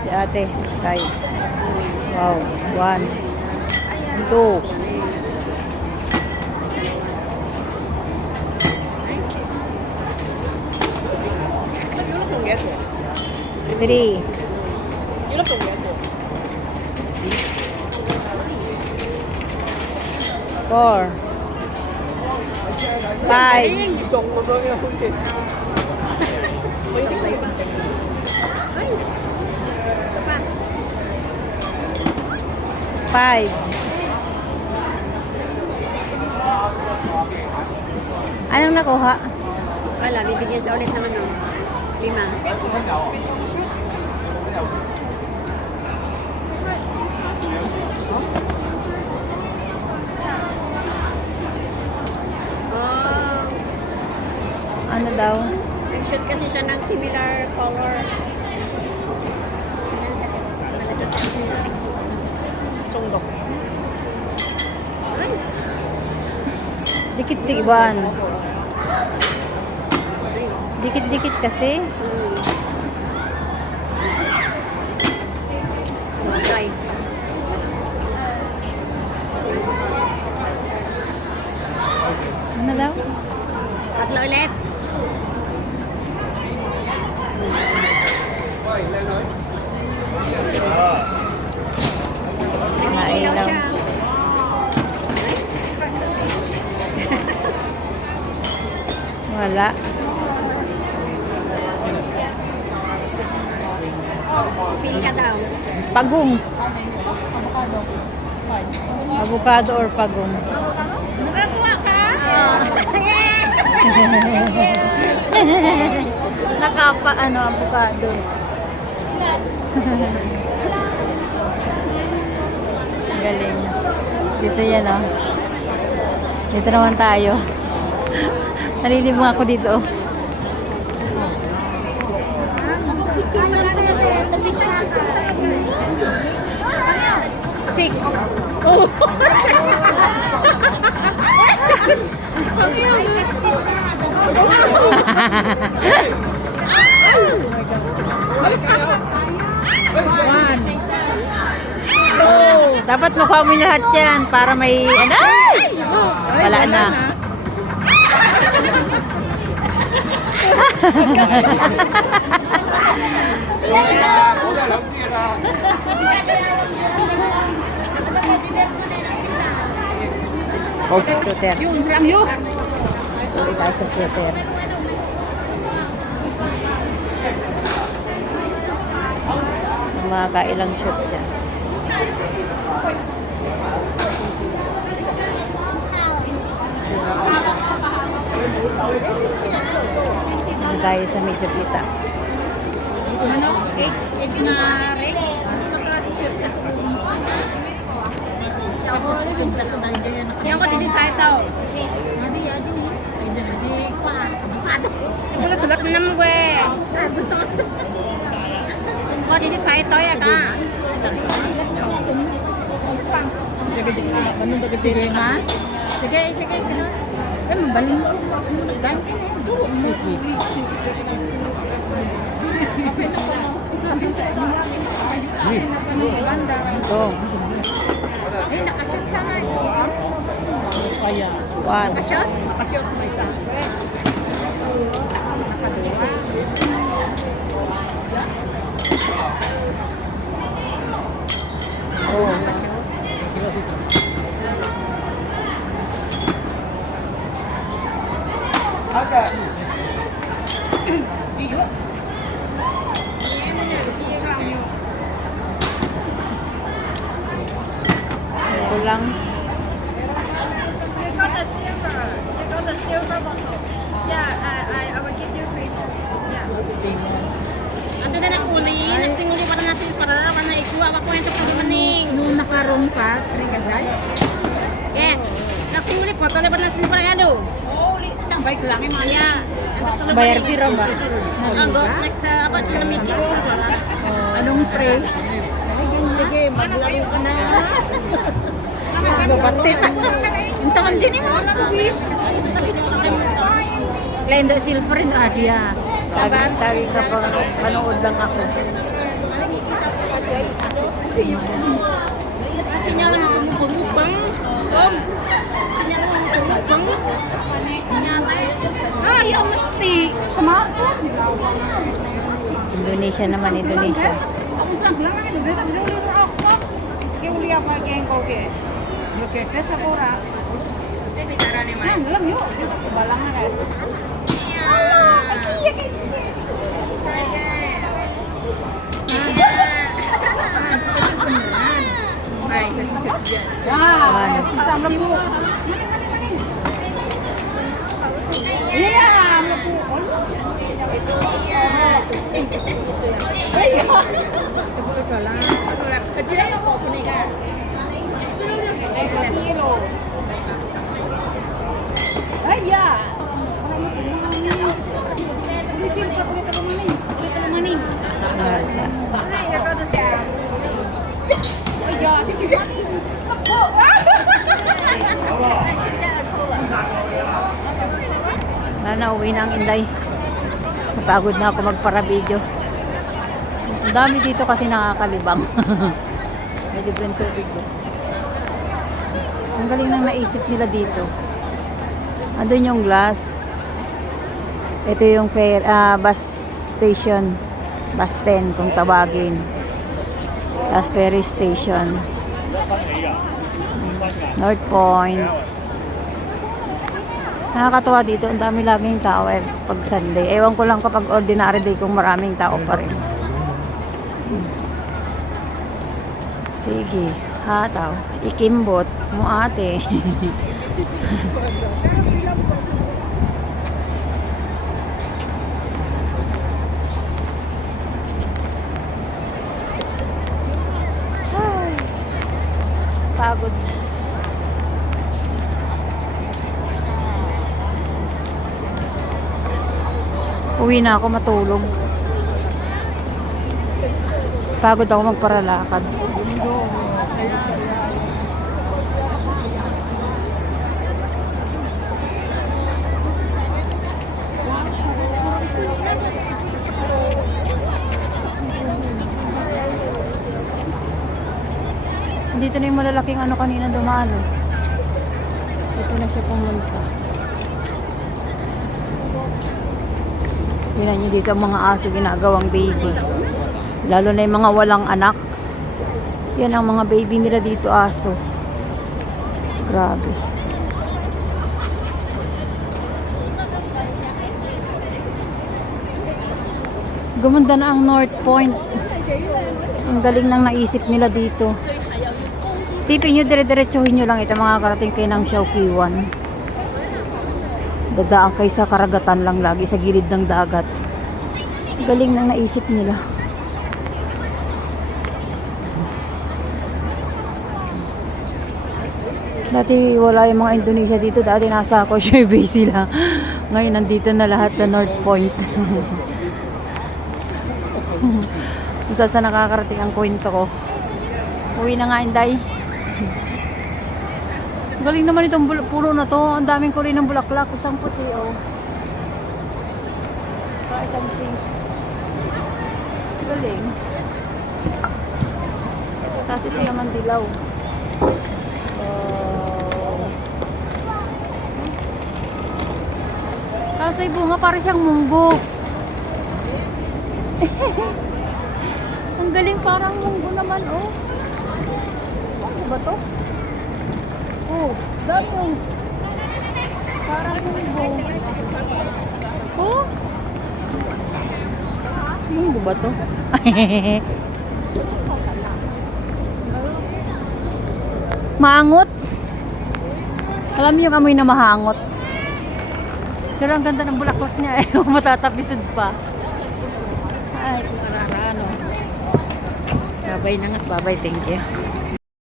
Si ate, kay. Wow, 1, 2. Three. 4. 5. 5. Anong nakuha? Wala, bibigyan siya ulit naman ng 5. Ano daw? Nag-shoot kasi siya ng similar color. Sungdok. Ay! Dikit-dikiban. Dikit-dikit kasi. Try. Ano daw? Tatlo ulit. Nagigilaw Nailaw. siya. Wala. Pili ka daw. Pagong. Avocado or pagong. Nakakuha ka? Nakapa, avocado. Galing. Dito yan, oh. Dito naman tayo. Nalilibong ako dito, oh. Six. Oh. Dapat mukha mo lahat yan para may ano? Wala na. Shooter. Yung ram yun. Tuloy tayo sa shooter. Mga kailang shoot siya. Dito tayo sa medyo pita. Ano? Egg nga rin. Nakashoot ka sa yang ko din tayo tao. Adi ni. Adi pa. Avocado. Wala tulak na naman gue. Butos. Ko din tayo tao ya ka. Sige ma. Sige. Kan mabalin. Gan. Ito. Ay, nakashoot sama. Kaya. 1. Nakashoot? Nakashoot mo isa. Nakadua. Oh. Iyo. Ito lang. You got the silver. You got the silver bottle. Yeah, I will give you free. Yeah. Aso na nakuli, nagsinguli pa na natin para na ikuha ako kwento pa maning. Nung nakarong ka, ringaday. Yeah. Nagsinguli pa, tala pa na sin paragado. Oh, tambay ko lang maya. Bayar piro ba? Ang next sa abad ka namikis ko para. Anong pre? Sige, maglaro ka na. Babatit. Yung taman din mo. Klendo silver rin dia. Tagi ka pa panood lang ako. Sinya lang ako mukbang. Sinya lang ako mukbang. Ah, ya mesti. Sama. Indonesia naman, Indonesia. Ako sa bilang na ito, sa bilang na ako. Kaya uli ako ay kaya ko kaya. Yung kaya sa kura. Yan, alam yun. Balang na kayo. Allah, kakiya kayo. Yan, isang lapu. Iya, lapu. Iya. Hey, you got the same. Iya, si Cik. Get a cola. Nauwi na ang Inday. Napagod na ako magpara-video. Ang dami dito kasi nakakalibang. May libreng tubig doon. Ang galing nang naisip nila dito. Andun yung glass. Ito yung bus station. Bus 10 kung tawagin. Tapos ferry station. North Point. Nakakatuwa dito. Ang dami laging tao pag Sunday. Ewan ko lang kapag ordinary day kung maraming tao pa rin. Sige. Hataw. Ikimbot mo ate. Pagod. Uwi na ako matulog. Pagod ako magparalakad. Dito na yung malalaking ano kanina dumaan. Dito na siya pumunta. Tingnan niyo dito ang mga aso ginagawang baby. Lalo na yung mga walang anak. Yan ang mga baby nila dito aso. Grabe. Gumanda na ang North Point. Ang galing nang naisip nila dito. Sipin nyo, dire-diretsuhin nyo lang ito mga karating kayo ng Xiaoqiwan. Dadaan kayo sa karagatan lang lagi sa gilid ng dagat. Galing nang naisip nila. Dati wala yung mga Indonesia dito. Dati nasa Koshioy Bay sila. Ngayon nandito na lahat sa North Point. Isa sa nakakarating ang kwento ko. Uwi na nga, Inday. Galing naman itong pulo na to. Ang daming kulay ng bulaklak. Isang puti, oh. Isang pink. Galing. Tapos ito naman dilaw. Tapos may bunga parang siyang munggo. Ang galing, parang munggo naman, oh. Ano ba to? Oh, dami yung parang munggo. Oh? Munggo ba to? Maangot. Alam niyo yung amoy na mahangot. Pero ang ganda ng bulaklak niya eh. Matatapisod pa. Ay, ano. Babay na nga. Babay, thank you.